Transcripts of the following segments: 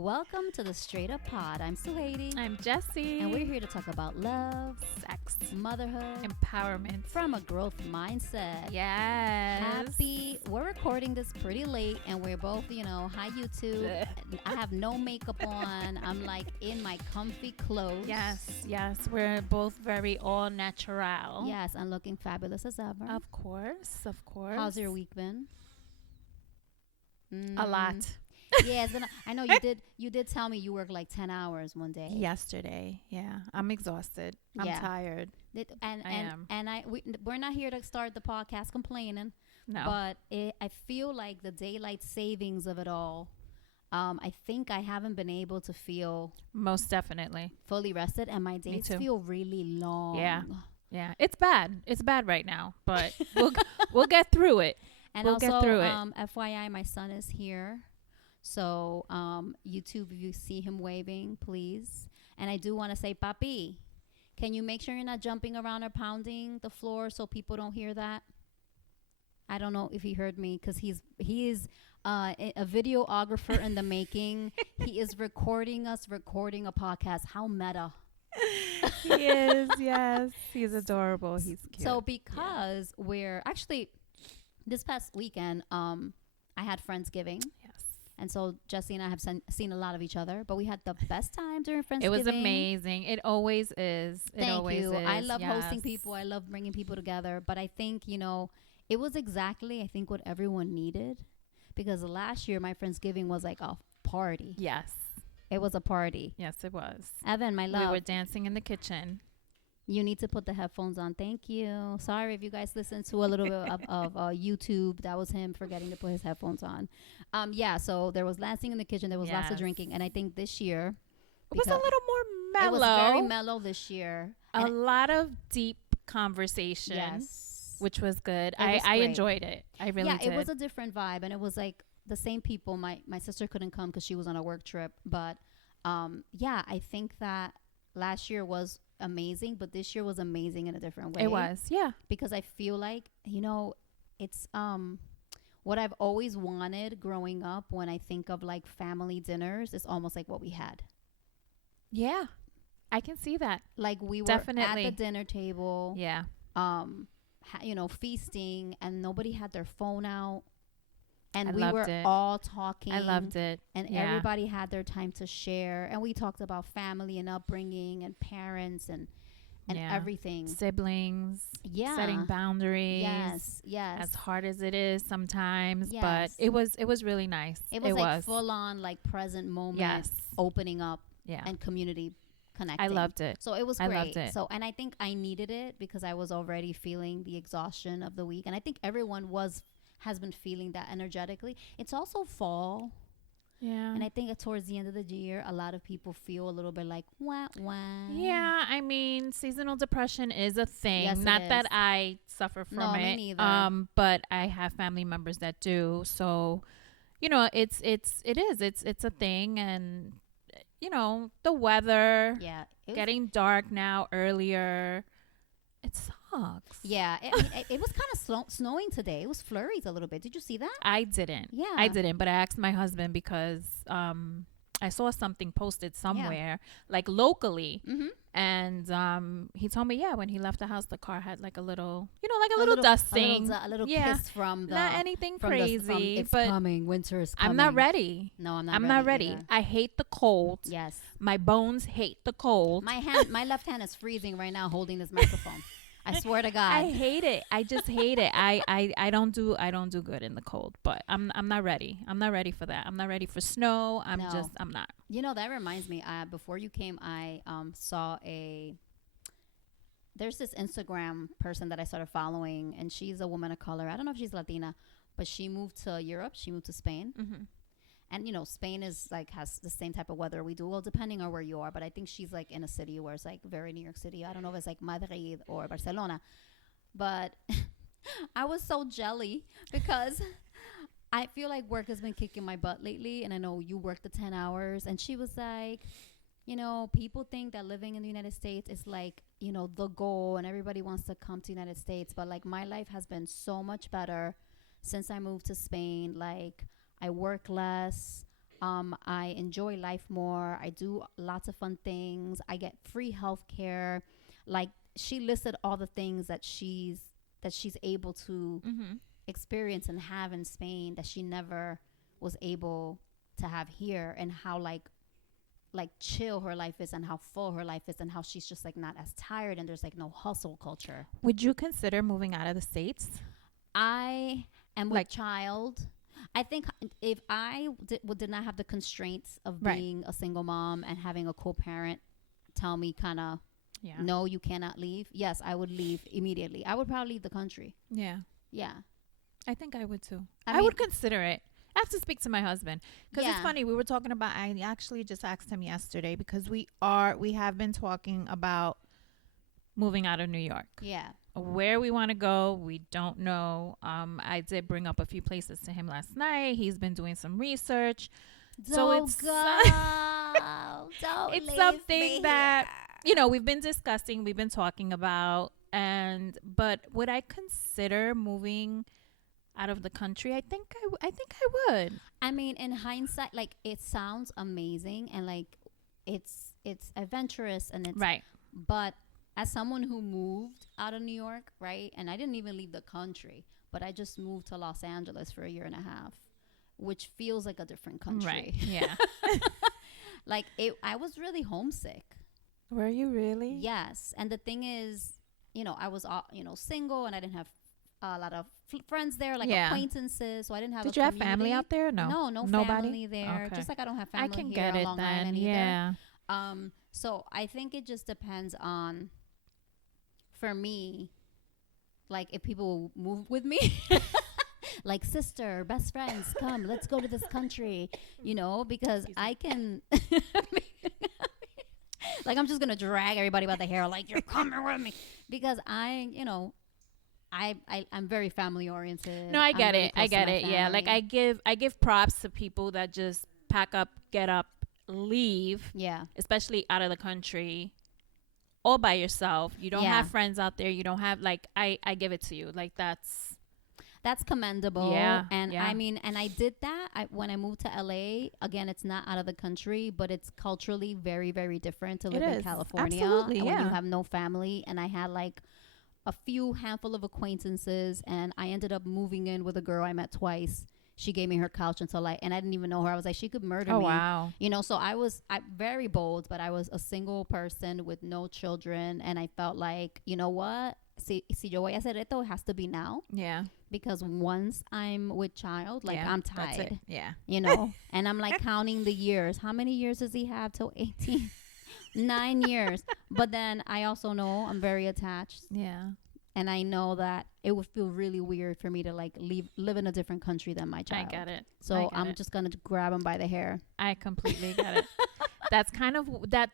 Welcome to the Straight Up Pod. I'm Sujeiry. I'm Jessi. And we're here to talk about love, sex, motherhood, empowerment from a growth mindset. Yes. We're recording this pretty late and we're both, hi YouTube. I have no makeup on. I'm like in my comfy clothes. Yes. We're both very all natural. Yes, and looking fabulous as ever. Of course. How's your week been? A lot. Yeah, I know you did tell me you worked like 10 hours one day. Yesterday. Yeah. I'm exhausted. I'm tired. We're not here to start the podcast complaining. No. But I feel like the daylight savings of it all, I think I haven't been able to feel most definitely fully rested, and my days feel really long. Yeah. It's bad. It's bad right now, but we'll get through it. And we'll also, get through it. FYI, my son is here. So, YouTube, if you see him waving, please. And I do want to say, Papi, can you make sure you're not jumping around or pounding the floor so people don't hear that? I don't know if he heard me because he is a videographer in the making. He is recording a podcast. How meta. He is, yes. He's adorable. He's cute. So because we're actually this past weekend, I had Friendsgiving. Yes. And so Jessi and I have seen a lot of each other, but we had the best time during Friendsgiving. It was amazing. It always is. Thank you. I love hosting people. I love bringing people together. But I think, it was exactly, I think, what everyone needed. Because last year, my Friendsgiving was like a party. Yes. It was a party. Yes, it was. Evan, my love. We were dancing in the kitchen. You need to put the headphones on. Thank you. Sorry if you guys listened to a little bit of YouTube. That was him forgetting to put his headphones on. So there was dancing in the kitchen. There was lots of drinking. And I think this year... It was a little more mellow. It was very mellow this year. A lot of deep conversation. Yes. Which was good. I enjoyed it. I really did. Yeah, it was a different vibe. And it was like the same people. My sister couldn't come because she was on a work trip. But I think that last year was amazing, but this year was amazing in a different way. It was, yeah. Because I feel like, it's what I've always wanted growing up when I think of like family dinners is almost like what we had. Yeah, I can see that. Like we were definitely at the dinner table. Yeah. Feasting, and nobody had their phone out. And we were all talking. I loved it. And everybody had their time to share. And we talked about family and upbringing and parents and everything. Siblings. Yeah. Setting boundaries. Yes. As hard as it is sometimes. Yes. But it was really nice. It was full on like present moment. Yes. Opening up. Yeah. And community connecting. I loved it. So it was great. I loved it. So, and I think I needed it because I was already feeling the exhaustion of the week. And I think everyone has been feeling that energetically. It's also fall. Yeah. And I think towards the end of the year, a lot of people feel a little bit like, wah. Yeah, I mean, seasonal depression is a thing. Yes, Not that I suffer from it. Me neither. But I have family members that do. So, it's a thing. And, the weather. Yeah. Getting dark now earlier. It sucks. Yeah, it was kind of snowing today. It was flurries a little bit. Did you see that? I didn't. Yeah. I didn't, but I asked my husband because I saw something posted somewhere, like locally. Mm-hmm. And he told me, when he left the house, the car had like a little, like a little dusting. A little kiss from the... Not anything crazy, it's but coming. Winter is coming. I'm not ready. No, I'm not ready. Either. I hate the cold. Yes. My bones hate the cold. My left hand is freezing right now holding this microphone. I swear to God. I hate it. I just hate it. I don't do good in the cold, but I'm not ready. I'm not ready for that. I'm not ready for snow. I'm not. That reminds me, before you came, I saw there's this Instagram person that I started following, and she's a woman of color. I don't know if she's Latina, but she moved to Europe. She moved to Spain. Mm-hmm. And, Spain is like has the same type of weather we do. Well, depending on where you are. But I think she's like in a city where it's like very New York City. I don't know if it's like Madrid or Barcelona. But I was so jelly because I feel like work has been kicking my butt lately. And I know you worked the 10 hours. And she was like, people think that living in the United States is like, the goal. And everybody wants to come to the United States. But like my life has been so much better since I moved to Spain. Like I work less. I enjoy life more. I do lots of fun things. I get free health care. Like, she listed all the things that she's able to Mm-hmm. experience and have in Spain that she never was able to have here, and how like chill her life is, and how full her life is, and how she's just like not as tired, and there's like no hustle culture. Would you consider moving out of the States? I am with Like- child. I think if I did not have the constraints of Right. being a single mom and having a co-parent tell me kind of, Yeah. no, you cannot leave. Yes, I would leave immediately. I would probably leave the country. Yeah. Yeah. I think I would too. I I mean- would consider it. I have to speak to my husband because it's Yeah. funny. We were talking about. I actually just asked him yesterday because we have been talking about moving out of New York. Yeah. Where we want to go, we don't know. I did bring up a few places to him last night. He's been doing some research. So Don't it's go. Don't it's leave something me that here. we've been discussing, we've been talking about, but would I consider moving out of the country? I think I would. I mean, in hindsight, like, it sounds amazing, and like it's adventurous, and it's Right. but as someone who moved out of New York, right? And I didn't even leave the country, but I just moved to Los Angeles for a year and a half, which feels like a different country. Right. Yeah. Like, I was really homesick. Were you really? Yes. And the thing is, I was, single, and I didn't have a lot of friends there, like Yeah. acquaintances. So I didn't have Did a you have family community. out there? No. No Nobody? family there. Okay. Just like I don't have I family can here get on it Long then. Island either. Yeah. So I think it just depends on, for me, like, if people will move with me, like, sister, best friends, come, let's go to this country, because I can, like, I'm just gonna drag everybody by the hair, like, you're coming with me, because I'm very family oriented. No, I I'm get really it. I close to get my it. Yeah. Like family. I give props to people that just pack up, get up, leave, Yeah. especially out of the country, all by yourself. You don't Yeah. have friends out there. You don't have I give it to you. Like that's commendable. Yeah, And yeah. I mean, and I did that when I moved to LA. Again, it's not out of the country, but it's culturally very, very different to live in is. California. Absolutely, and when you yeah. have no family. And I had like a handful of acquaintances, and I ended up moving in with a girl I met twice. She gave me her couch and I didn't even know her. I was like, she could murder oh me. wow. So I very bold, but I was a single person with no children. And I felt like, you know what? Si yo voy a hacer esto, it has to be now. Yeah. Because once I'm with child, like, Yeah, I'm that's it. tied, Yeah. and I'm like counting the years. How many years does he have till 18? 9 years. But then I also know I'm very attached. Yeah. And I know that it would feel really weird for me to like live in a different country than my child. I get it. I So get I'm it. just going to grab him by the hair. I completely get it. That's kind of that.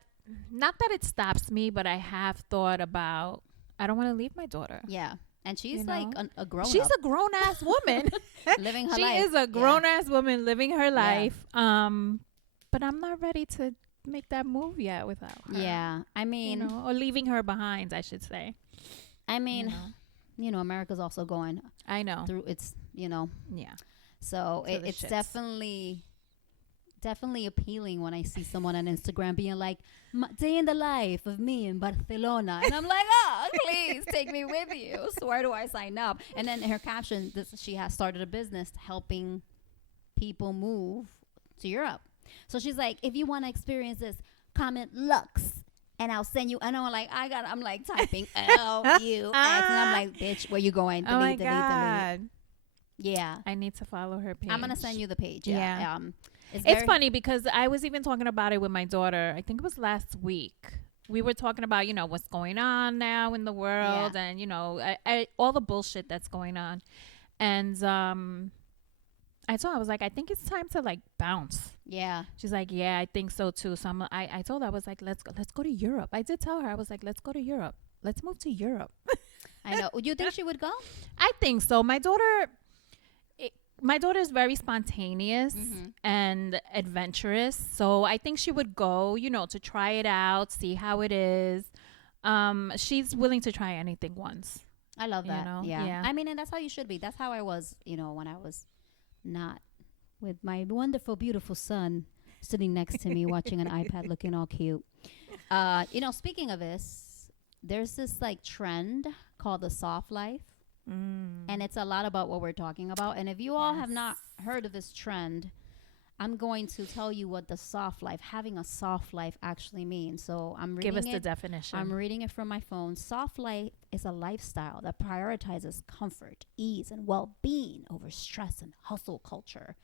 Not that it stops me, but I have thought about. I don't want to leave my daughter. Yeah. And she's You like know? a grown She's up a grown ass woman. living her She life. is a grown ass woman living her Yeah. life. But I'm not ready to make that move yet without her. Yeah. I mean, or leaving her behind, I should say. I mean, you know. America's also going I know. through its, Yeah. So To the it's shits. definitely appealing when I see someone on Instagram being like, day in the life of me in Barcelona. And I'm like, oh, please take me with you. So where do I sign up? And then her caption, she has started a business helping people move to Europe. So she's like, if you want to experience this, comment Lux. And I'll send you. And I'm like, I'm like typing LUX. And I'm like, bitch, where you going? Oh my Delete. God. Yeah. I need to follow her page. I'm going to send you the page. Yeah. Yeah. It's funny because I was even talking about it with my daughter. I think it was last week. We were talking about, what's going on now in the world and, all the bullshit that's going on. And I told her, I was like, I think it's time to like bounce. Yeah. She's like, yeah, I think so too. So I told her, I was like, let's go to Europe. I did tell her, I was like, let's go to Europe. Let's move to Europe. I know. Do you think she would go? I think so. My daughter is very spontaneous and adventurous. So I think she would go, to try it out, see how it is. She's willing to try anything once. I love that. Yeah. I mean, and that's how you should be. That's how I was, when I was not with my wonderful, beautiful son sitting next to me watching an iPad looking all cute. Speaking of this, there's this like trend called the soft life. And it's a lot about what we're talking about. And if you all have not heard of this trend, I'm going to tell you what the soft life, having a soft life actually means. So I'm reading Give us the definition. I'm reading it from my phone. Soft life is a lifestyle that prioritizes comfort, ease, and well-being over stress and hustle culture.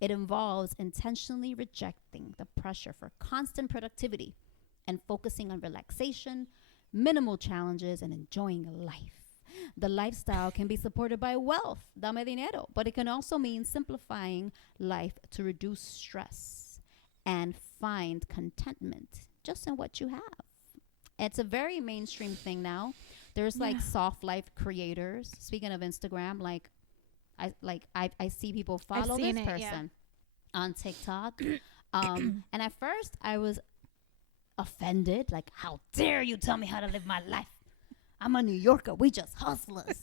It involves intentionally rejecting the pressure for constant productivity and focusing on relaxation, minimal challenges, and enjoying life. The lifestyle can be supported by wealth, dame dinero, but it can also mean simplifying life to reduce stress and find contentment just in what you have. It's a very mainstream thing now. There's like soft life creators. Speaking of Instagram, I see people follow this person on TikTok. And at first I was offended, like, how dare you tell me how to live my life? I'm a New Yorker. We just hustlers.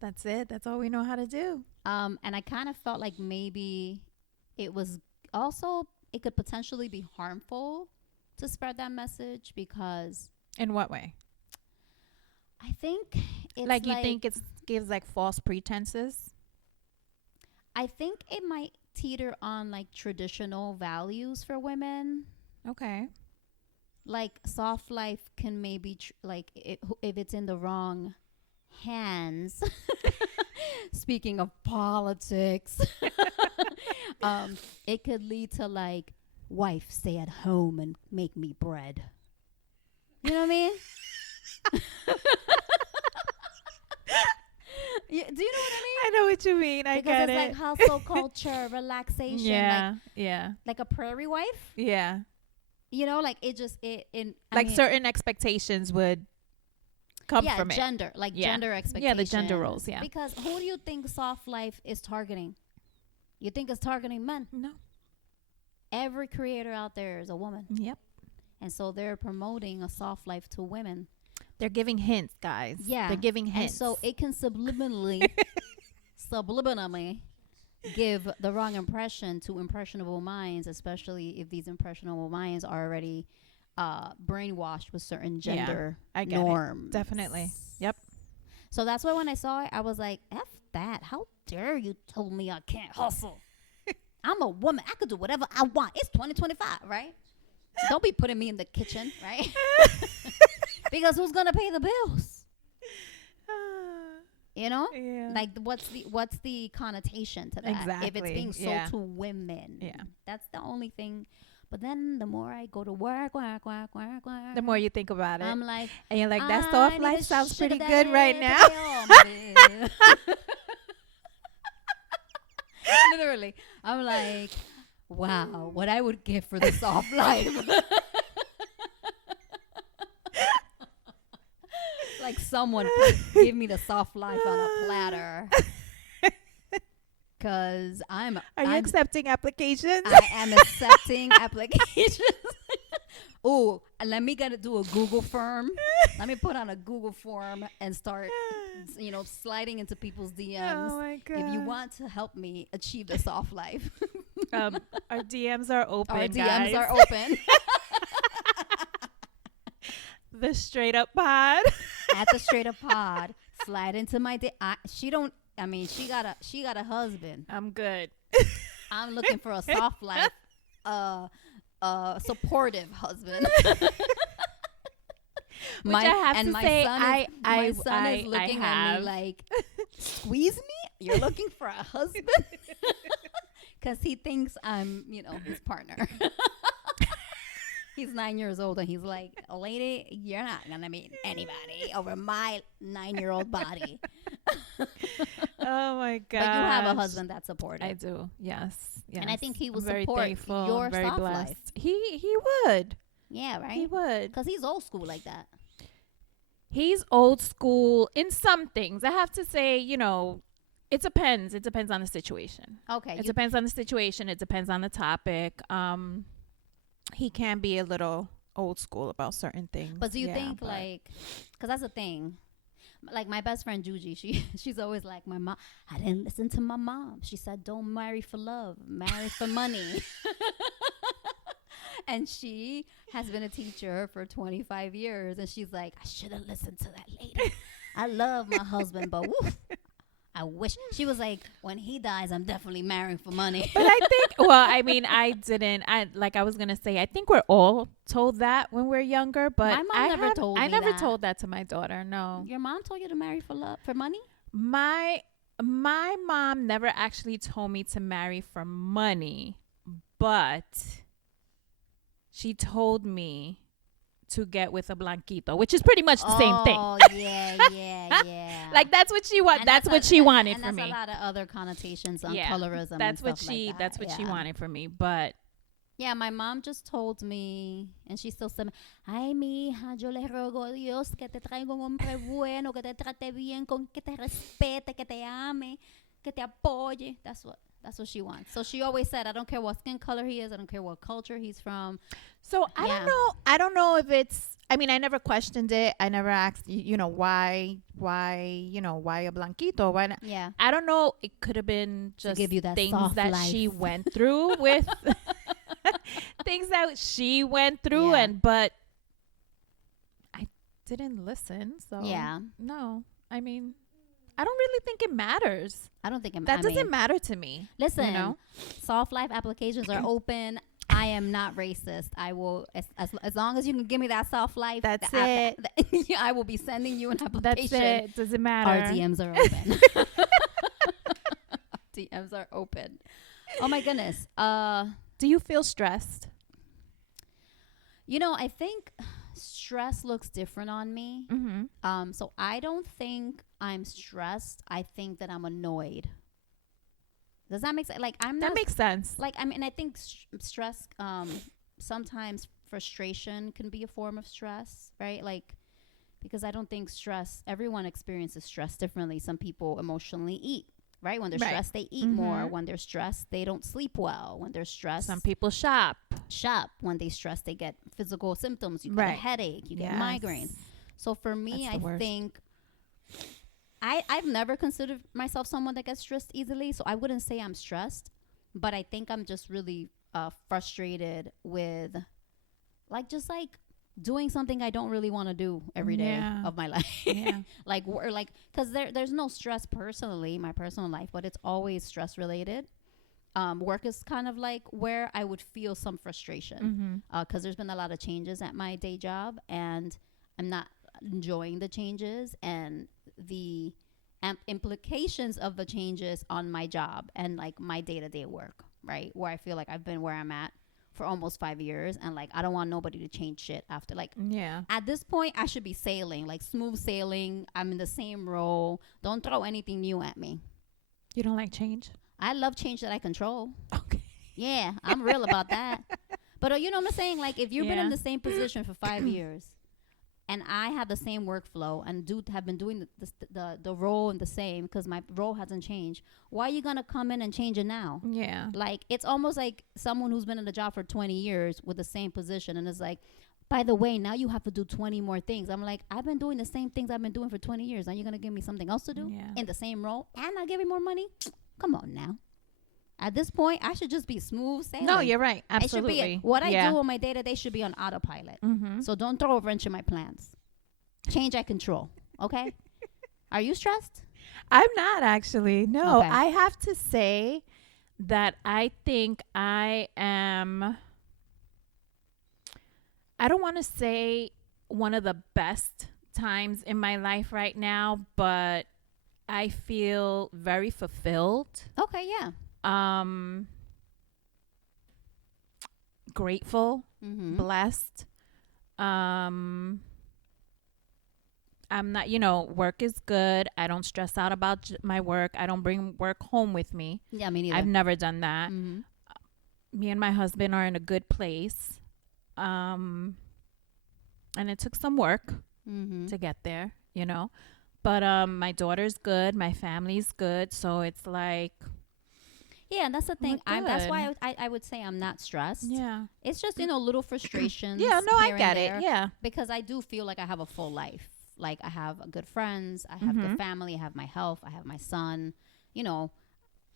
That's it. That's all we know how to do. And I kind of felt like maybe it could potentially be harmful to spread that message because. In what way? I think it's like you think it gives like false pretenses? I think it might teeter on like traditional values for women. Okay. Like soft life can maybe if it's in the wrong hands. Speaking of politics, it could lead to like, wife, stay at home and make me bread. You know what I mean? Do you know what I mean? I know what you mean. I get it. Because it's like hustle culture, relaxation. Yeah. Like a prairie wife. Yeah. You know, like certain expectations would come from gender, it. Gender expectations. Yeah, the gender roles, yeah. Because who do you think soft life is targeting? You think it's targeting men? No. Every creator out there is a woman. Yep. And so they're promoting a soft life to women. They're giving hints, guys. Yeah. They're giving hints. And so it can subliminally give the wrong impression to impressionable minds, especially if these impressionable minds are already brainwashed with certain gender norms. It. Definitely. Yep. So that's why when I saw it, I was like, F that. How dare you tell me I can't hustle? I'm a woman. I could do whatever I want. It's 2025, right? Don't be putting me in the kitchen, right? Because who's going to pay the bills? You know? Yeah. Like, what's the connotation to that? Exactly. If it's being sold to women. Yeah. That's the only thing. But then the more I go to work, the more you think about it. I'm like, and you're like, that soft life sounds pretty good right now. Literally. I'm like, wow, what I would give for the soft life. Like someone give me the soft life on a platter. Because Are you accepting applications? I am accepting applications. Oh, let me do a Google form. Let me put on a Google form and start, sliding into people's DMs. Oh my God. If you want to help me achieve the soft life. Our DMs are open, Our guys. DMs are open. The Straight Up Pod. At the Straight Up Pod. Slide into my she got a husband. I'm good. I'm looking for a soft life, supportive husband. Which I have to say, my son is looking at me like, squeeze me? You're looking for a husband? Because he thinks I'm, his partner. He's 9 years old and he's like, lady, you're not going to meet anybody over my 9-year-old body. Oh my God. But you have a husband that's supportive. I do. Yes. And I think he will very support thankful. your very soft blessed. life. He would. Yeah, right? He would. Because he's old school like that. He's old school in some things. I have to say, it depends. It depends on the situation. Okay. It depends on the situation. It depends on the topic. He can be a little old school about certain things. But do you think because that's the thing. Like my best friend Juji, she's always like, my mom, I didn't listen to my mom. She said, don't marry for love, marry for money. And she has been a teacher for 25 years. And she's like, I should have listened to that lady. I love my husband, but woof, I wish. She was like, when he dies, I'm definitely marrying for money. But I think, well, I mean, I was going to say, I think we're all told that when we're younger, but My mom never told me I never that. told that to my daughter. No. Your mom told you to marry for love, for money? My mom never actually told me to marry for money, but she told me to get with a blanquito, which is pretty much the same thing. Oh, yeah. Like that's what she wanted. That's what she wanted and for me. That's a lot of other connotations on colorism. That's and what stuff she. like That's what she wanted for me. But yeah, my mom just told me, and she still said, "Ay, mi hija, yo le ruego a Dios que te traiga un hombre bueno, que te trate bien, que te respete, que te ame, que te apoye." That's what she wants. So she always said, I don't care what skin color he is. I don't care what culture he's from. So I don't know if it's, I mean, I never questioned it. I never asked, why a blanquito? Why not? Yeah. I don't know. It could have been just give you that things soft that life. she went through with things that she went through. Yeah. But I didn't listen. So Yeah. no, I mean, I don't really think it matters. I don't think That doesn't matter to me. Listen, soft life applications are open. I am not racist. I will, as long as you can give me that soft life. That's it. I will be sending you an application. That's it. Doesn't matter. Our DMs are open. DMs are open. Oh my goodness. Do you feel stressed? I think stress looks different on me. Mm-hmm. So I don't think I'm stressed. I think that I'm annoyed. Does that make sense? Like That makes sense. Like I think stress. Sometimes frustration can be a form of stress, right? Like, because I don't think stress. Everyone experiences stress differently. Some people emotionally eat. Right? When they're stressed, they eat more. When they're stressed, they don't sleep well. When they're stressed, some people shop. When they stress, they get physical symptoms. You get a headache. You get migraines. So for me, I think I've never considered myself someone that gets stressed easily. So I wouldn't say I'm stressed, but I think I'm just really frustrated with just doing something I don't really want to do every day of my life. Yeah. Because there's no stress personally, my personal life, but it's always stress related. Work is kind of like where I would feel some frustration because there's been a lot of changes at my day job and I'm not enjoying the changes and the implications of the changes on my job and my day-to-day work, right? Where I feel like I've been where I'm at for almost 5 years and I don't want nobody to change shit after at this point I should be sailing, smooth sailing. I'm in the same role. Don't throw anything new at me. You don't like change? I love change that I control. Okay. Yeah, I'm real about that. But you know what I'm saying? If you've been in the same position for 5 years and I have the same workflow and have been doing the role and the same because my role hasn't changed, why are you going to come in and change it now? Yeah. It's almost like someone who's been in the job for 20 years with the same position and is like, by the way, now you have to do 20 more things. I'm like, I've been doing the same things I've been doing for 20 years. Are you going to give me something else to do in the same role and I'll give you more money? Come on now. At this point, I should just be smooth sailing. No, you're right. Absolutely. It should be what I do on my day-to-day should be on autopilot. So don't throw a wrench in my plans. Change I control. Okay? Are you stressed? I'm not actually. No, Okay. I have to say that I think I am, I don't want to say one of the best times in my life right now, but I feel very fulfilled. Okay, yeah. Grateful, blessed. I'm not, work is good. I don't stress out about my work. I don't bring work home with me. Yeah, me neither. I've never done that. Me and my husband are in a good place. And it took some work to get there, But my daughter's good. My family's good. So it's like... Yeah, that's the thing. That's why I would say I'm not stressed. Yeah. It's just, little frustrations. Yeah, no, I here get and it. there, Yeah. Because I do feel like I have a full life. like, I have good friends, I have good family, I have my health, I have my son. You know,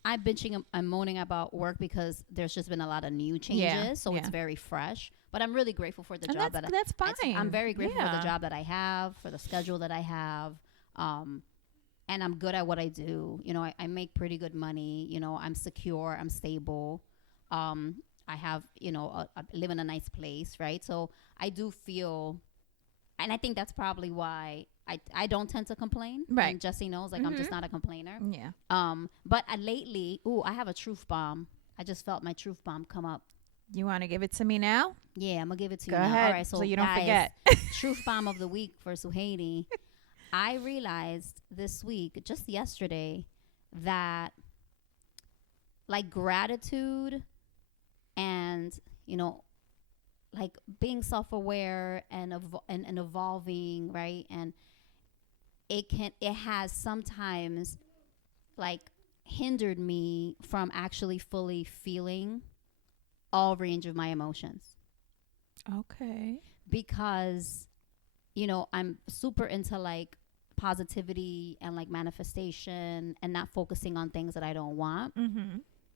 I'm bitching and moaning about work because there's just been a lot of new changes, so it's very fresh. But I'm really grateful for the job that's fine. I'm very grateful for the job that I have, for the schedule that I have, and I'm good at what I do. You know, I make pretty good money. You know, I'm secure, I'm stable. I have, you know, I live in a nice place, right? So I do feel, and I think that's probably why I don't tend to complain. Right. And Jessi knows, like, I'm just not a complainer. Yeah. But lately, I have a truth bomb. I just felt my truth bomb come up. You want to give it to me now? Yeah, I'm going to give it to Go you now. ahead, All right, so you don't guys, forget. Truth bomb of the week for Sujeiry. I realized this week, just yesterday, that, like, gratitude and, you know, like, being self-aware and evolving, right? And it has sometimes, like, hindered me from actually fully feeling all range of my emotions. Okay. Because, you know, I'm super into, like, positivity and, like, manifestation and not focusing on things that I don't want.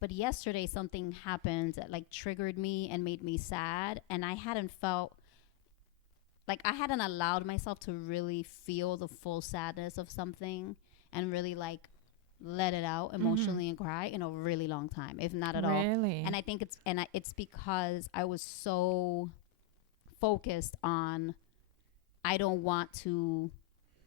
But yesterday something happened that, like, triggered me and made me sad, and I hadn't allowed myself to really feel the full sadness of something and really, like, let it out emotionally and cry in a really long time, if not at all. And I think it's because I was so focused on, I don't want to,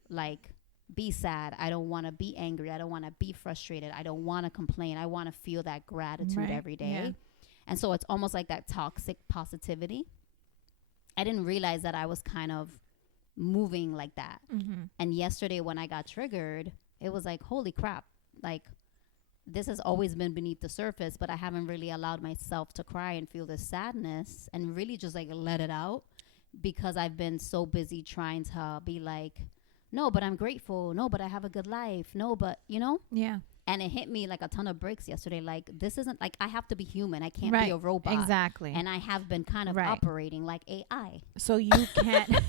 like, be sad. I don't want to be angry. I don't want to be frustrated. I don't want to complain. I want to feel that gratitude every day. Yeah. And so it's almost like that toxic positivity. I didn't realize that I was kind of moving like that. And yesterday when I got triggered, it was like, holy crap. Like, this has always been beneath the surface, but I haven't really allowed myself to cry and feel this sadness and really just, like, let it out, because I've been so busy trying to be like, no, but I'm grateful. No, but I have a good life. No, but, you know? Yeah. And it hit me like a ton of bricks yesterday. Like, this isn't, like, I have to be human. I can't be a robot. Exactly. And I have been kind of operating like AI. So you can't,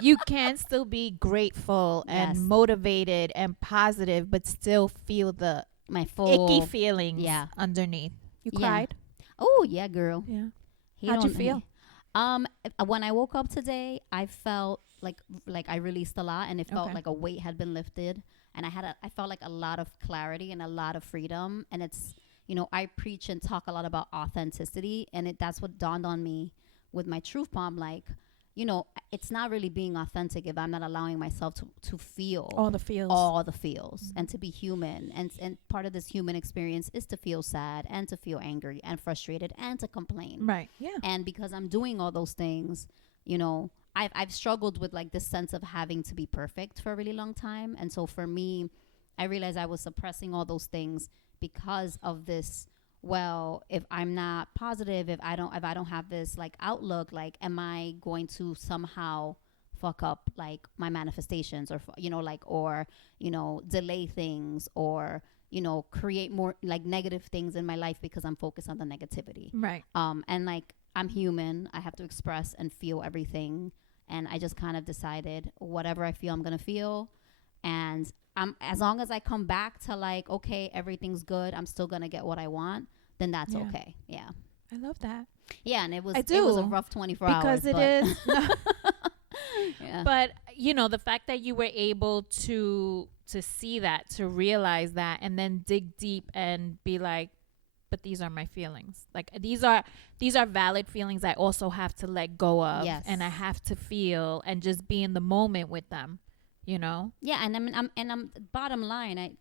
you can still be grateful and motivated and positive, but still feel the my full icky feelings underneath. You cried? Oh, yeah, girl. Yeah. How'd you feel? When I woke up today, I felt like I released a lot, and it felt like a weight had been lifted, and I felt like a lot of clarity and a lot of freedom. And it's, you know, I preach and talk a lot about authenticity, and that's what dawned on me with my truth bomb. Like, you know, it's not really being authentic if I'm not allowing myself to feel all the feels and to be human. And part of this human experience is to feel sad and to feel angry and frustrated and to complain. Right. Yeah. And because I'm doing all those things, you know, I've struggled with, like, this sense of having to be perfect for a really long time. And so for me, I realized I was suppressing all those things because of this. Well, if I'm not positive, if I don't have this, like, outlook, like, am I going to somehow fuck up, like, my manifestations, or, you know, like, or, you know, delay things, or, you know, create more, like, negative things in my life because I'm focused on the negativity. Right. And, like, I'm human. I have to express and feel everything. And I just kind of decided, whatever I feel, I'm going to feel. And as long as I come back to, like, okay, everything's good, I'm still going to get what I want, then that's okay. Yeah. I love that. Yeah. And it was a rough 24 hours. Because it is. But, you know, the fact that you were able to see that, to realize that, and then dig deep and be like, but these are my feelings. Like, these are valid feelings I also have to let go of. Yes. And I have to feel and just be in the moment with them, you know? Yeah. And I'm bottom line,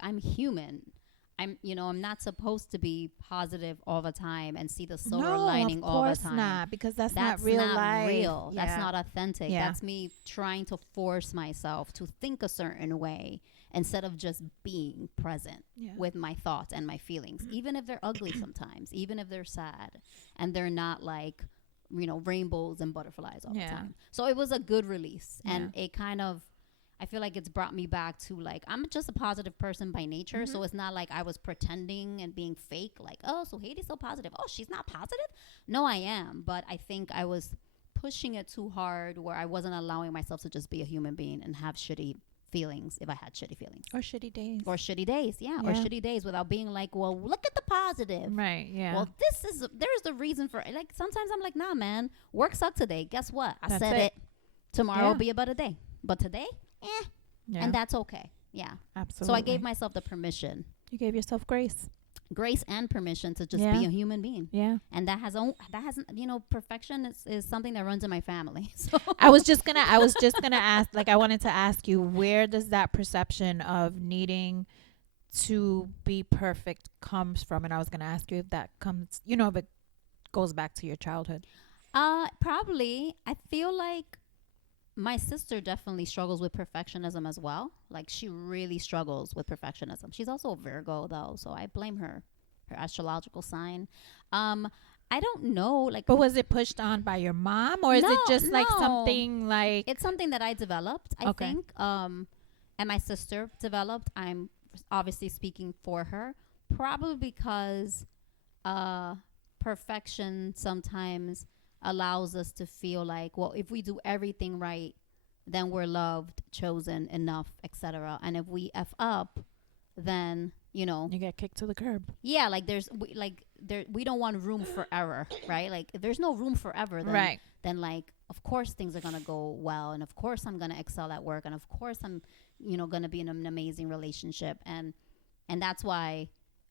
I'm human. I'm not supposed to be positive all the time and see the silver lining all the time. Of course not, because that's not real life. Real. Yeah. That's not authentic. Yeah. That's me trying to force myself to think a certain way instead of just being present with my thoughts and my feelings, even if they're ugly sometimes, even if they're sad and they're not, like, you know, rainbows and butterflies all the time. So it was a good release, and it kind of, I feel like it's brought me back to, like, I'm just a positive person by nature. So it's not like I was pretending and being fake, like, oh, so Haiti's so positive. Oh, she's not positive. No, I am. But I think I was pushing it too hard where I wasn't allowing myself to just be a human being and have shitty feelings if I had shitty feelings. Or shitty days. Or shitty days, yeah. Or shitty days without being like, well, look at the positive. Right, yeah. Well, there's the reason for it. Like, sometimes I'm like, nah, man, work sucked today. Guess what? I That's said it. Tomorrow will be a better day. But today, Yeah. And that's okay. Yeah. Absolutely. So I gave myself the permission. You gave yourself grace. Grace and permission to just be a human being. Yeah. And that hasn't, perfection is something that runs in my family. So I was just gonna ask, like, I wanted to ask you, where does that perception of needing to be perfect comes from? And I was gonna ask you if that comes, if it goes back to your childhood. Probably. I feel like my sister definitely struggles with perfectionism as well. Like, she really struggles with perfectionism. She's also a Virgo, though, so I blame her astrological sign. I don't know, like, but was it pushed on by your mom, or is it just like something like? It's something that I developed, I think. And my sister developed. I'm obviously speaking for her, probably because perfection sometimes allows us to feel like, well, if we do everything right, then we're loved, chosen, enough, etc. And if we F up, then you get kicked to the curb. Yeah, like we don't want room for error, right? Like, if there's no room for error, then like, of course things are gonna go well, and of course I'm gonna excel at work, and of course I'm gonna be in an amazing relationship, and that's why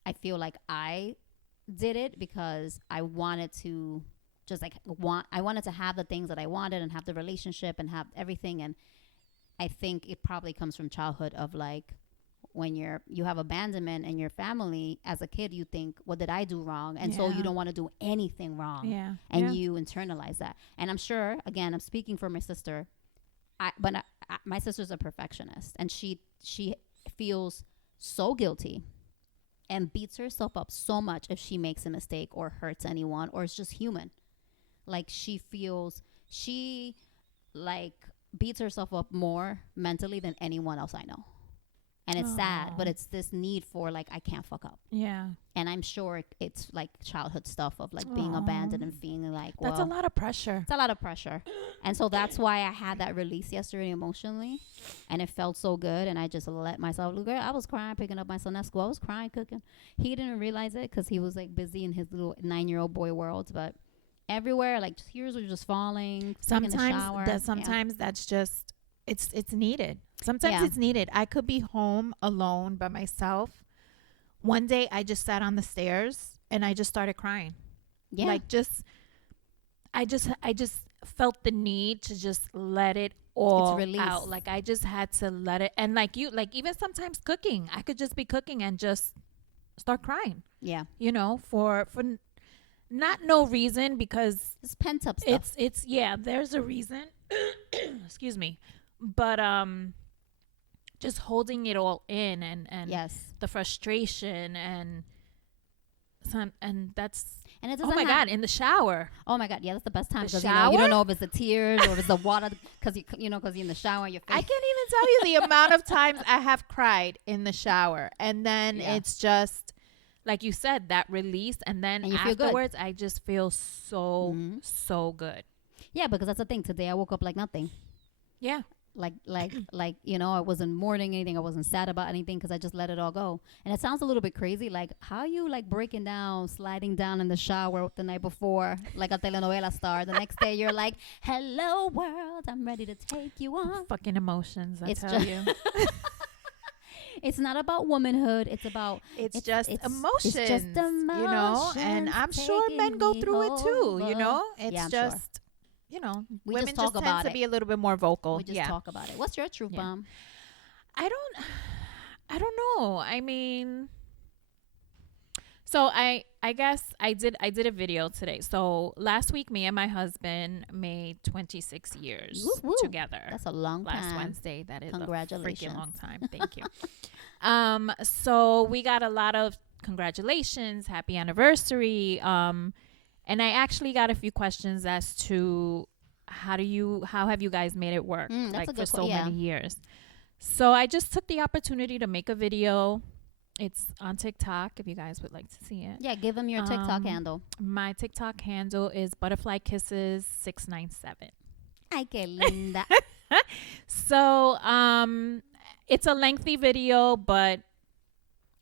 I feel like I did it, because I wanted to I wanted to have the things that I wanted and have the relationship and have everything. And I think it probably comes from childhood of like, when you have abandonment in your family as a kid, you think, what did I do wrong? And so you don't want to do anything wrong. Yeah. And you internalize that. And I'm sure, again, I'm speaking for my sister, but my sister's a perfectionist, and she feels so guilty and beats herself up so much if she makes a mistake or hurts anyone or is just human. Like, she beats herself up more mentally than anyone else I know. And it's sad, but it's this need for like, I can't fuck up. Yeah. And I'm sure it's like childhood stuff of like being abandoned and feeling like, well, that's a lot of pressure. It's a lot of pressure. And so that's why I had that release yesterday emotionally, and it felt so good. And I just let myself look. I was crying picking up my son at school. I was crying cooking. He didn't realize it because he was like busy in his little 9-year-old boy world. But everywhere, like, tears were just falling. Sometimes that's just it's needed. Sometimes it's needed. I could be home alone by myself. One day I just sat on the stairs and I just started crying. Yeah. Like, I just felt the need to just let it all out. Like, I just had to let it. And like even sometimes cooking, I could just be cooking and just start crying. Yeah. For not no reason, because it's pent up stuff. It's there's a reason. Excuse me. But just holding it all in and the frustration and that's, and it doesn't God, in the shower. Oh my God, yeah, that's the best time, because you don't know if it's the tears or if it's the water, because you're in the shower and your face. I can't even tell you the amount of times I have cried in the shower, and then it's just like you said, that release, and then afterwards I just feel so good. Yeah, because that's the thing. Today I woke up like nothing. Yeah. Like I wasn't mourning anything. I wasn't sad about anything, because I just let it all go. And it sounds a little bit crazy. Like, how are you like breaking down, sliding down in the shower the night before, like a telenovela star? The next day you're like, hello world, I'm ready to take you on. Fucking emotions, I tell you. It's not about womanhood. It's just emotions. It's just emotions. And I'm sure men go through it too. It's just. We women just tend to be a little bit more vocal. We just talk about it. What's your truth bomb? I don't know. I mean, so I guess I did a video today. So last week, me and my husband made 26 years together. That's a long time. Last Wednesday. That is congratulations. A freaking long time. Thank you. So we got a lot of congratulations, happy anniversary. And I actually got a few questions as to how have you guys made it work for so many years. So I just took the opportunity to make a video. It's on TikTok if you guys would like to see it. Yeah, give them your TikTok handle. My TikTok handle is Butterfly Kisses 697. Ay, qué linda. So, it's a lengthy video, but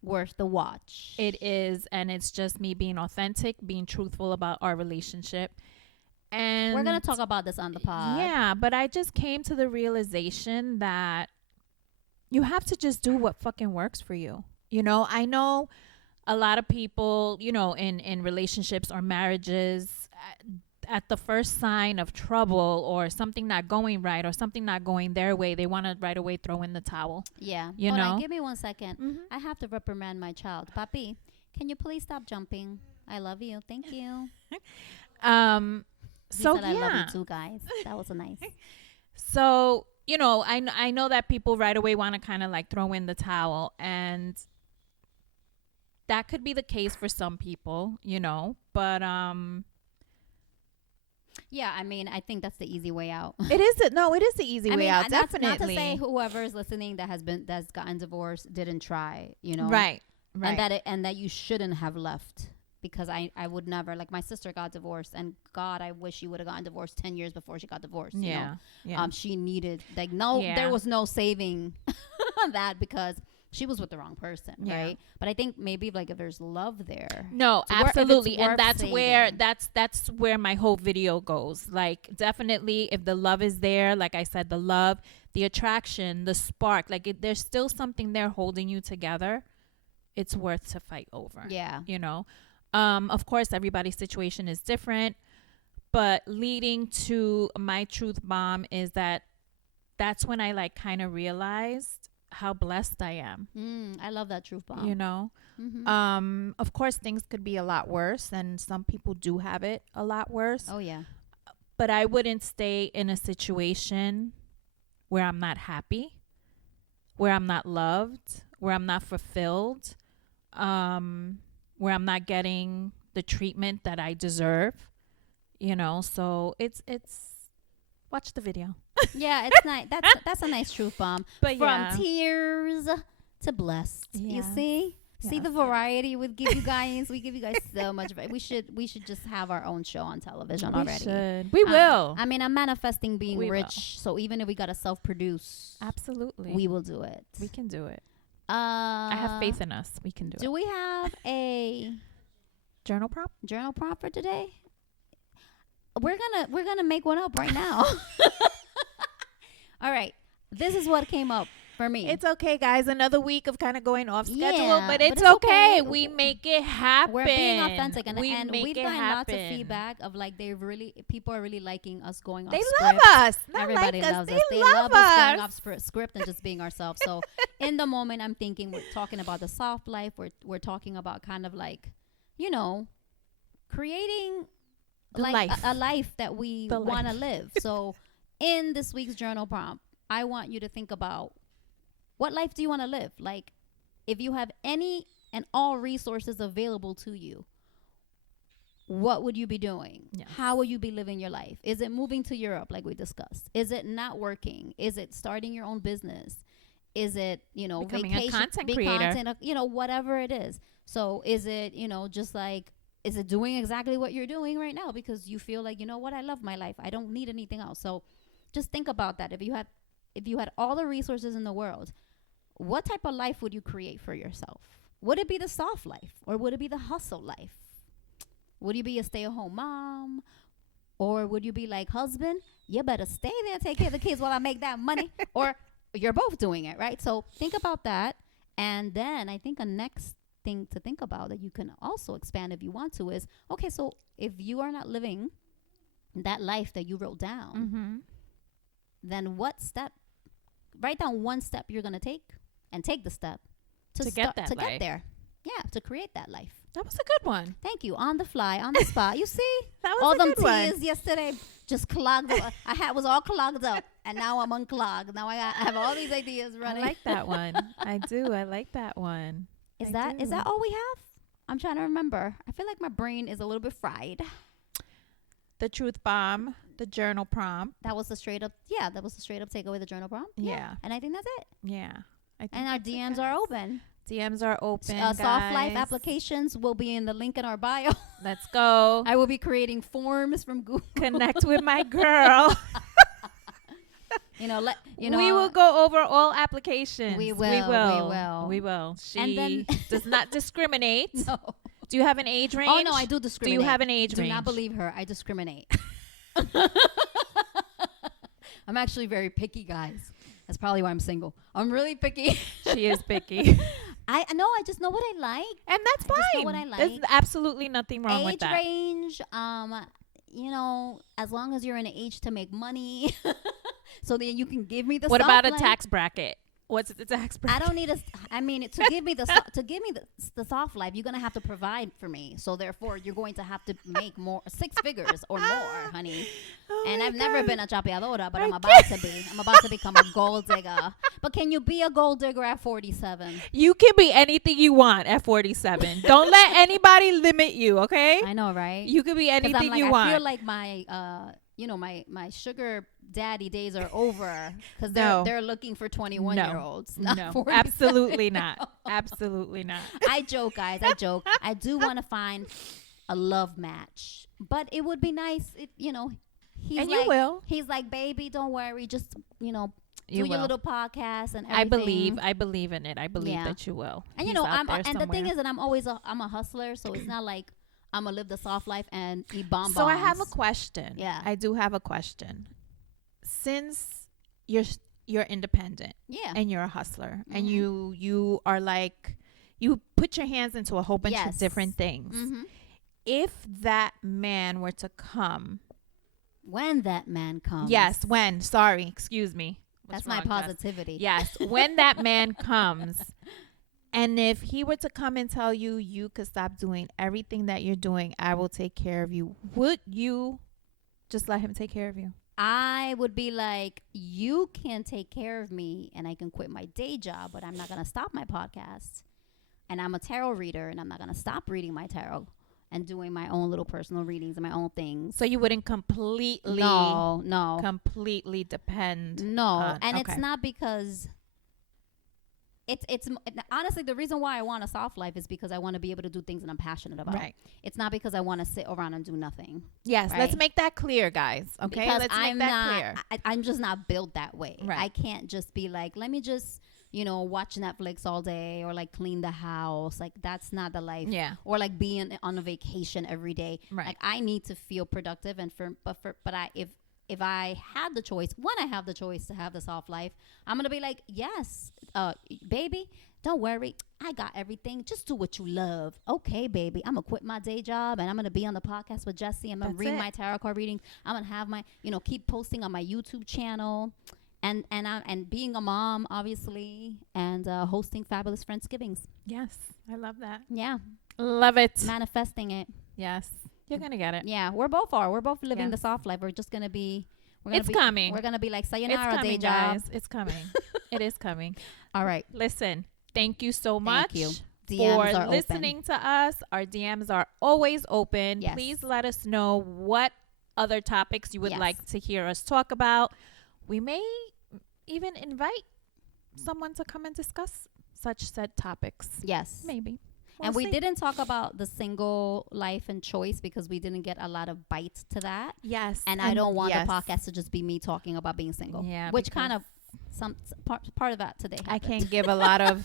worth the watch. It is, and it's just me being authentic, being truthful about our relationship. And we're going to talk about this on the pod. Yeah, but I just came to the realization that you have to just do what fucking works for you. You know, I know a lot of people, you know, in relationships or marriages, at the first sign of trouble or something not going right or something not going their way, they want to right away throw in the towel. Yeah. You know? Give me 1 second. Mm-hmm. I have to reprimand my child. Papi, can you please stop jumping? I love you. Thank you. So said, I love you too, guys. That was nice. So, you know, I know that people right away want to kind of like throw in the towel, and that could be the case for some people, you know, but yeah, I mean, I think that's the easy way out. It is the easy way out. Definitely. Not to say whoever is listening that's gotten divorced didn't try, you know. Right. And that you shouldn't have left, because I would never, like, my sister got divorced, and God, I wish she would have gotten divorced 10 years before she got divorced. You know? She needed, like, there was no saving that, because she was with the wrong person, right? But I think maybe, like, if there's love there. No, absolutely. And that's where my whole video goes. Like, definitely, if the love is there, like I said, the love, the attraction, the spark, like, there's still something there holding you together, it's worth to fight over. Yeah. You know? Of course, everybody's situation is different, but leading to my truth bomb is that's when I, like, kind of realized how blessed I am. I love that truth bomb. You know? Mm-hmm. Of course, things could be a lot worse, and some people do have it a lot worse. Oh, yeah. But I wouldn't stay in a situation where I'm not happy, where I'm not loved, where I'm not fulfilled, where I'm not getting the treatment that I deserve, you know? So it's watch the video. Yeah, it's nice. That's a nice truth bomb. But from tears to blessed. Yeah. You see? Yeah. See the variety we give you guys. We give you guys so much. We should just have our own show on television already. We will. I mean, I'm manifesting being rich. So even if we got to self-produce, absolutely, we will do it. We can do it. I have faith in us. We can do it. Do we have a journal prompt? Journal prompt for today? We're gonna make one up right now. All right. This is what came up for me. It's okay, guys. Another week of kind of going off schedule, but it's okay. We make it happen. We're being authentic, and we've gotten lots of feedback of, like, people are really liking us going off script. They love us. Everybody loves us. They love us going off script and just being ourselves. So in the moment, I'm thinking we're talking about the soft life. We're talking about kind of like, you know, creating a life that we want to live. So in this week's journal prompt, I want you to think about, what life do you want to live? Like, if you have any and all resources available to you, what would you be doing? Yes. How will you be living your life? Is it moving to Europe, like we discussed? Is it not working? Is it starting your own business? Is it, you know, becoming vacation, a content creator? You know, whatever it is. So is it, you know, just like, is it doing exactly what you're doing right now because you feel like, you know what, I love my life, I don't need anything else? So just think about that. If you had all the resources in the world, what type of life would you create for yourself? Would it be the soft life, or would it be the hustle life? Would you be a stay-at-home mom, or would you be like, husband, you better stay there, take care of the kids while I make that money? Or you're both doing it, right? So think about that. And then I think a next thing to think about that you can also expand if you want to is, okay, so if you are not living that life that you wrote down, then write down one step you're going to take, and take the step to get there. Yeah, to create that life. That was a good one. Thank you. On the fly, on the spot. You see? That was all a them good one. tears yesterday just clogged up. Was all clogged up, and now I'm unclogged. Now I have all these ideas running. I like that one. I do. I like that one. Is that all we have? I'm trying to remember. I feel like my brain is a little bit fried. The truth bomb, the journal prompt. That was the straight up takeaway, the journal prompt. Yeah. And I think that's it. Yeah. And our DMs are open. DMs are open. Soft life guys. applications will be in the link in our bio. Let's go. I will be creating forms from Google. Connect with my girl. We will go over all applications. We will. We will. She And then does not discriminate. No. Do you have an age range? Oh no, I do discriminate. Do you have an age do range? Do not believe her. I discriminate. I'm actually very picky, guys. That's probably why I'm single. I'm really picky. She is picky. I know. I just know what I like, And that's fine. just know what I like. There's absolutely nothing wrong with that. Age range. As long as you're in an age to make money, so that you can give me the. What soft about a life. tax bracket? What's the tax bracket? I don't need to give me the soft life, you're gonna have to provide for me. So therefore, you're going to have to make more 6 figures or more, honey. Oh and my I've never God. been a chapeadora, but I'm about to be. I'm about to become a gold digger. But can you be a gold digger at 47? You can be anything you want at 47. Don't let anybody limit you, okay? I know, right? You can be 'Cause anything I'm you I want. feel like my my sugar daddy days are over because they're looking for 21-year-olds. No, absolutely not. Absolutely not. I joke, guys. I joke. I do want to find a love match, but it would be nice if he's And like, you will. He's like, baby, don't worry, just do You your will. little podcast and everything. I believe in it. I believe Yeah. that you will. And He's out there and the thing somewhere. is that I'm a hustler, so it's not like I'm gonna live the soft life and eat bonbons. So I have a question. Yeah. I do have a question. Since you're independent, Yeah. and you're a hustler, and Mhm. you are like, you put your hands into a whole bunch of Yes. different things. Mm-hmm. If that man were to come, When that man comes. yes, when, sorry, excuse me. What's That's my wrong, Jess? positivity. Yes, when that man comes, and if he were to come and tell you you could stop doing everything that you're doing, I will take care of you, would you just let him take care of you? I would be like, you can take care of me and I can quit my day job, but I'm not going to stop my podcast. And I'm a tarot reader and I'm not going to stop reading my tarot and doing my own little personal readings and my own things. So you wouldn't completely depend. No. And okay. it's not because it's honestly, the reason why I want a soft life is because I want to be able to do things that I'm passionate about. Right. It's not because I want to sit around and do nothing. Yes, Right. let's make that clear, guys. Okay, Because let's I'm make that not, clear. I'm just not built that way. Right. I can't just be like, let me just, watch Netflix all day or like clean the house. Like that's not the life. Yeah. Or like being on a vacation every day. Right. Like I need to feel productive if I had the choice, when I have the choice to have the soft life, I'm gonna be like, yes, baby, don't worry, I got everything. Just do what you love. Okay, baby, I'm gonna quit my day job and I'm gonna be on the podcast with Jessi. I'm gonna read my tarot card readings. I'm gonna have my, keep posting on my YouTube channel, and being a mom, obviously, and hosting fabulous Friendsgivings. Yes, I love that. Yeah, Love it. manifesting it. Yes, you're gonna get it. Yeah, we're both living Yes. the soft life. We're just gonna be. It's coming. We're gonna be like It's sayonara, coming, day job. guys. It's coming. It is coming. All right. Listen, thank you so much. Thank you. DMs for are listening to us. Our DMs are always open. Yes. Please let us know what other topics you would Yes. like to hear us talk about. We may even invite someone to come and discuss such said topics. Yes. Maybe. And We'll we see. didn't talk about the single life and choice because we didn't get a lot of bites to that. Yes. And I don't want yes. the podcast to just be me talking about being single. Yeah, Which kind because of part of that today happened. I can't give a lot of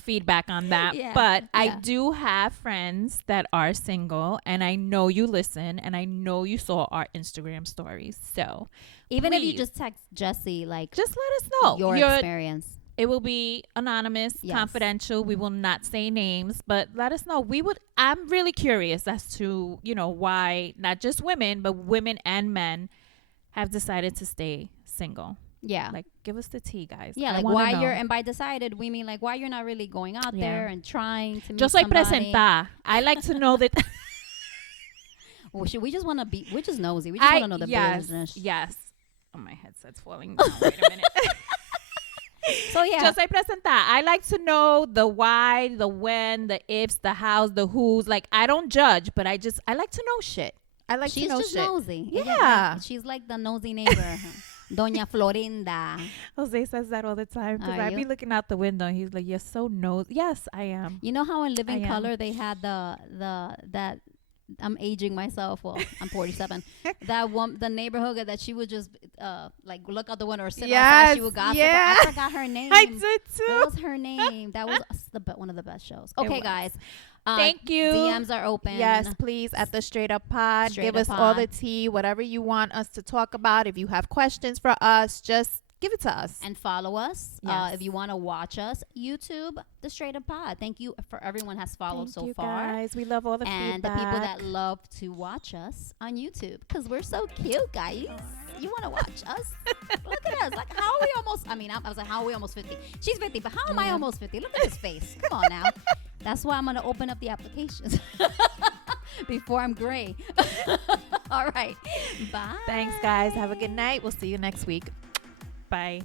feedback on that. Yeah, But I yeah. do have friends that are single, and I know you listen, and I know you saw our Instagram stories. So Even if you please, just text Jessi, like, just let us know your experience. It will be anonymous, Yes. confidential. We will not say names, but let us know. I'm really curious as to, why not just women, but women and men have decided to stay single. Yeah. Like, give us the tea, guys. Yeah, I like wanna why know. and by decided, we mean like why you're not really going out Yeah. there and trying to meet Just like somebody. presentar. I like to know that. Well, we just want to be, we're just nosy. We just want to know the business. Yes. Oh, my headset's falling down. Wait a minute. So yeah. Just like presentar. I like to know the why, the when, the ifs, the hows, the who's. Like, I don't judge, but I like to know shit. I like She's to know just shit. nosy. Yeah. She's like the nosy neighbor. Doña Florinda. Jose says that all the time because Are I be you? looking out the window and he's like, "You're so nosy." Yes, I am. You know how in Living I am. Color they had that I'm aging myself. Well, I'm 47. The neighborhood that she would just like look out the window or sit outside. She would gossip. yeah. I forgot her name. I did too. What was her name? That was one of the best shows. Okay, was. guys. Thank you. DMs are open. Yes, please, at the Straight Up Pod. Straight Give Up us all the Pod. tea, whatever you want us to talk about. If you have questions for us, just give it to us. And follow us. Yes. If you want to watch us, YouTube, The Straight Up Pod. Thank you for everyone has followed Thank so you far. guys. We love all the And feedback. the people that love to watch us on YouTube. Because we're so cute, guys. You want to watch us? Look at us. Like, how are we almost... I mean, I was like, how are we almost 50? She's 50, but how am I almost 50? Look at his face. Come on now. That's why I'm going to open up the applications before I'm gray. All right. Bye. Thanks, guys. Have a good night. We'll see you next week. Bye.